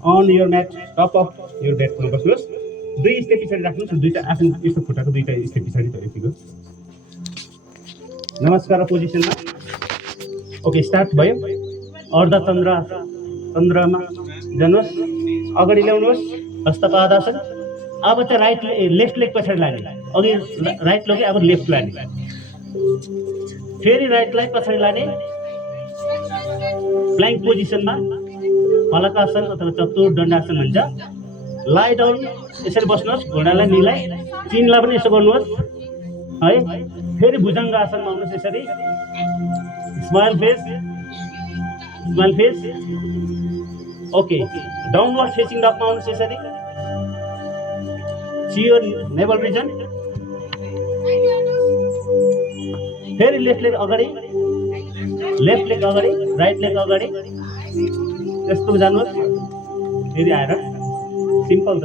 On your mat, top of your ब्याटमा बस्नुहोस्। 2 step पछाडि राख्नुहोस्, दुईटा आफ्नो यस्तो खुट्टाको 2टा स्टेप पछाडि त यतिको। नमस्कार पोजिसनमा। ओके, स्टार्ट भयो। अर्ध चन्द्रमा जानुहोस्, अगाडि ल्याउनुहोस्, हस्तपादासन। अब चाहिँ राइट लेफ्ट लेग पछाडि लाने, अघि राइट लगे, अब लेफ्ट लाने, फेरि राइटलाई पछाडि लाने। प्लाङ्क पोजिसनमा फलकासन अथवा चतुर दण्डासन भन्छ। लाइ डाउन, यसरी बस्नुहोस्, घुँडालाई मिलाइ, चिनलाई पनि यसो गर्नुहोस् है। फेरि भुजङ्ग आसनमा आउनुहोस्, यसरी smile face, smile face. Okay, downward facing डगमा आउनुहोस्, यसरी सी योर नेभल रिजन। फेरि लेफ्ट लेग अगाडि, लेफ्ट लेग अगाडि, राइट लेग अगाडि, यस्तो जानुहोस्। फेरि आएर सिम्पल छ।